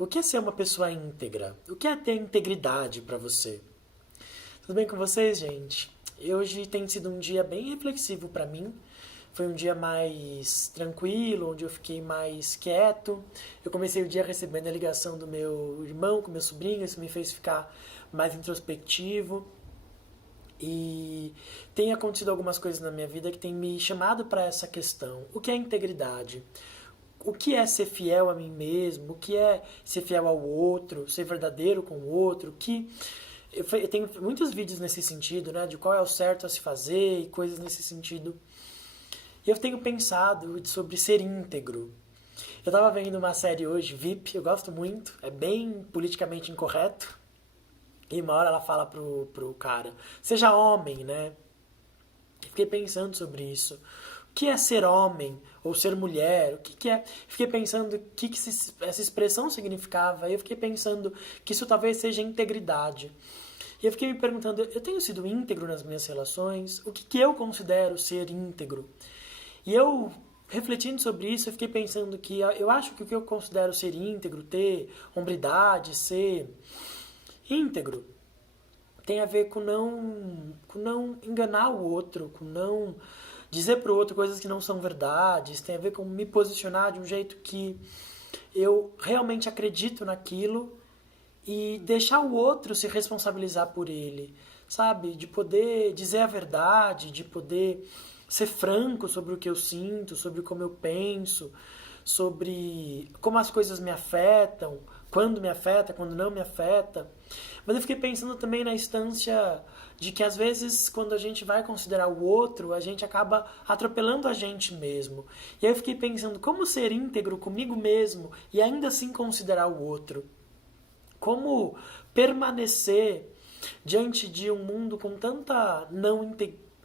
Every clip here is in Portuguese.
O que é ser uma pessoa íntegra? O que é ter integridade para você? Tudo bem com vocês, gente? Hoje tem sido um dia bem reflexivo para mim. Foi um dia mais tranquilo, onde eu fiquei mais quieto. Eu comecei o dia recebendo a ligação do meu irmão com meu sobrinho, isso me fez ficar mais introspectivo. E tem acontecido algumas coisas na minha vida que tem me chamado para essa questão. O que é integridade? O que é ser fiel a mim mesmo? O que é ser fiel ao outro? Ser verdadeiro com o outro? Eu tenho muitos vídeos nesse sentido, né? De qual é o certo a se fazer e coisas nesse sentido. E eu tenho pensado sobre ser íntegro. Eu tava vendo uma série hoje, VIP, eu gosto muito, é bem politicamente incorreto. E uma hora ela fala pro cara, seja homem, né? Eu fiquei pensando sobre isso. O que é ser homem ou ser mulher? O que é? Fiquei pensando o que essa expressão significava. E eu fiquei pensando que isso talvez seja integridade. E eu fiquei me perguntando, eu tenho sido íntegro nas minhas relações? O que eu considero ser íntegro? E eu, refletindo sobre isso, eu fiquei pensando que eu acho que o que eu considero ser íntegro, ter hombridade, ser íntegro, tem a ver com não enganar o outro, com não dizer pro outro coisas que não são verdades, tem a ver com me posicionar de um jeito que eu realmente acredito naquilo e deixar o outro se responsabilizar por ele, sabe? De poder dizer a verdade, de poder ser franco sobre o que eu sinto, sobre como eu penso, sobre como as coisas me afetam, quando me afeta, quando não me afeta. Mas eu fiquei pensando também na instância de que às vezes quando a gente vai considerar o outro, a gente acaba atropelando a gente mesmo. E aí eu fiquei pensando como ser íntegro comigo mesmo e ainda assim considerar o outro. Como permanecer diante de um mundo com tanta não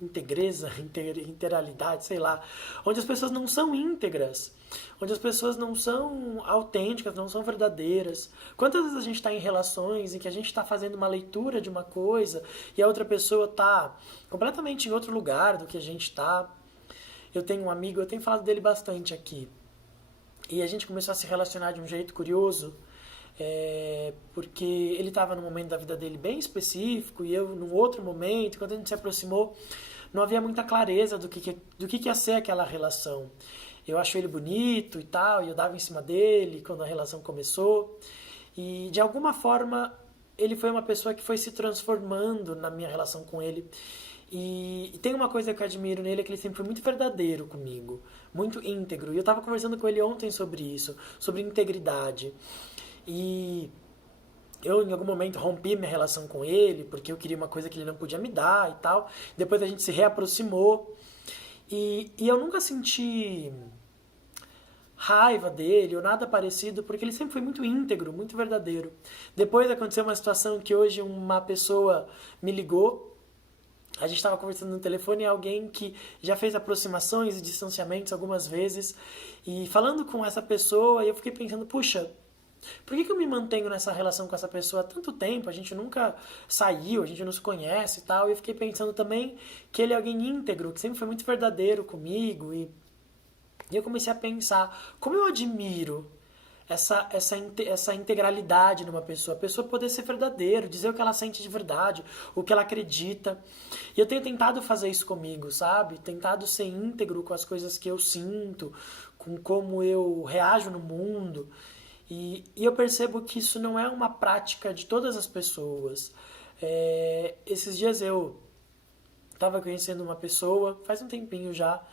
integreza, integralidade, sei lá, onde as pessoas não são íntegras, onde as pessoas não são autênticas, não são verdadeiras. Quantas vezes a gente está em relações em que a gente está fazendo uma leitura de uma coisa e a outra pessoa está completamente em outro lugar do que a gente está? Eu tenho um amigo, eu tenho falado dele bastante aqui, e a gente começou a se relacionar de um jeito curioso, porque ele estava num momento da vida dele bem específico e eu num outro momento. Quando a gente se aproximou, não havia muita clareza do que ia ser aquela relação. Eu achei ele bonito e tal, e eu dava em cima dele quando a relação começou. E de alguma forma ele foi uma pessoa que foi se transformando na minha relação com ele. E tem uma coisa que eu admiro nele, é que ele sempre foi muito verdadeiro comigo, muito íntegro. E eu estava conversando com ele ontem sobre isso, sobre integridade. E eu, em algum momento, rompi minha relação com ele, porque eu queria uma coisa que ele não podia me dar e tal. Depois a gente se reaproximou. E eu nunca senti raiva dele ou nada parecido, porque ele sempre foi muito íntegro, muito verdadeiro. Depois aconteceu uma situação que hoje uma pessoa me ligou. A gente estava conversando no telefone e alguém que já fez aproximações e distanciamentos algumas vezes. E falando com essa pessoa, eu fiquei pensando, puxa, por que eu me mantenho nessa relação com essa pessoa há tanto tempo? A gente nunca saiu, a gente não se conhece e tal. E eu fiquei pensando também que ele é alguém íntegro, que sempre foi muito verdadeiro comigo. E eu comecei a pensar como eu admiro essa integralidade numa pessoa. A pessoa poder ser verdadeiro, dizer o que ela sente de verdade, o que ela acredita. E eu tenho tentado fazer isso comigo, sabe? Tentado ser íntegro com as coisas que eu sinto, com como eu reajo no mundo. E eu percebo que isso não é uma prática de todas as pessoas. Esses dias eu estava conhecendo uma pessoa, faz um tempinho já,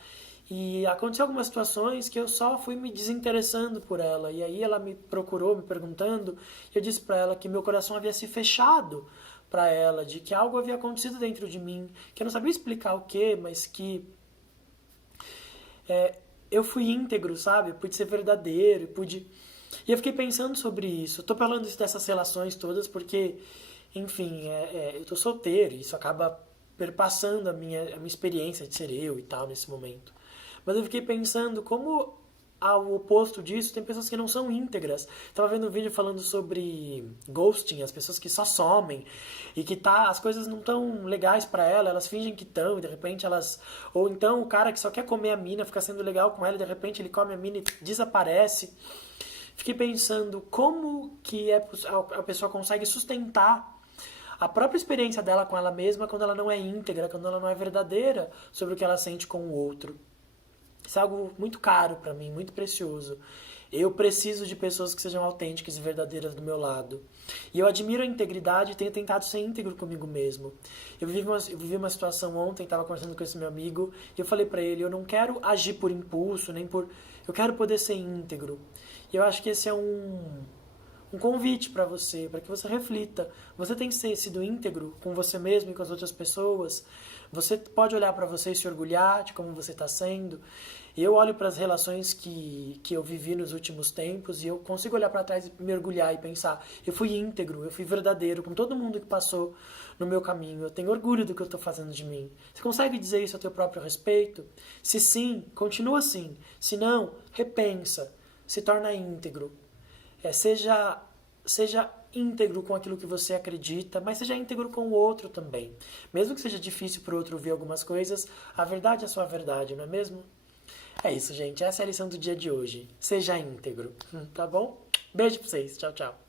e aconteceu algumas situações que eu só fui me desinteressando por ela. E aí ela me procurou, me perguntando, e eu disse para ela que meu coração havia se fechado para ela, de que algo havia acontecido dentro de mim, que eu não sabia explicar o que, mas que eu fui íntegro, sabe? Eu pude ser verdadeiro, e eu fiquei pensando sobre isso. Eu tô falando isso dessas relações todas porque, enfim, eu tô solteiro e isso acaba perpassando a minha experiência de ser eu e tal nesse momento. Mas eu fiquei pensando como, ao oposto disso, tem pessoas que não são íntegras. Tava vendo um vídeo falando sobre ghosting, as pessoas que só somem e que as coisas não tão legais pra ela, elas fingem que estão e de repente elas... Ou então o cara que só quer comer a mina, fica sendo legal com ela e de repente ele come a mina e desaparece. fiquei pensando como que a pessoa consegue sustentar a própria experiência dela com ela mesma quando ela não é íntegra, quando ela não é verdadeira sobre o que ela sente com o outro. Isso é algo muito caro pra mim, muito precioso. Eu preciso de pessoas que sejam autênticas e verdadeiras do meu lado. E eu admiro a integridade e tenho tentado ser íntegro comigo mesmo. Eu vivi uma situação ontem, estava conversando com esse meu amigo, e eu falei pra ele, eu não quero agir por impulso, nem por... Eu quero poder ser íntegro. E eu acho que esse é um convite para você, para que você reflita. Você tem sido íntegro com você mesmo e com as outras pessoas? Você pode olhar para você e se orgulhar de como você está sendo? Eu olho para as relações que eu vivi nos últimos tempos e eu consigo olhar para trás e me orgulhar e pensar, eu fui íntegro, eu fui verdadeiro com todo mundo que passou no meu caminho. Eu tenho orgulho do que eu estou fazendo de mim. Você consegue dizer isso a teu próprio respeito? Se sim, continua assim. Se não, repensa. Se torna íntegro. Seja íntegro com aquilo que você acredita, mas seja íntegro com o outro também. Mesmo que seja difícil para o outro ouvir algumas coisas, a verdade é a sua verdade, não é mesmo? É isso, gente. Essa é a lição do dia de hoje. Seja íntegro, tá bom? Beijo pra vocês. Tchau, tchau.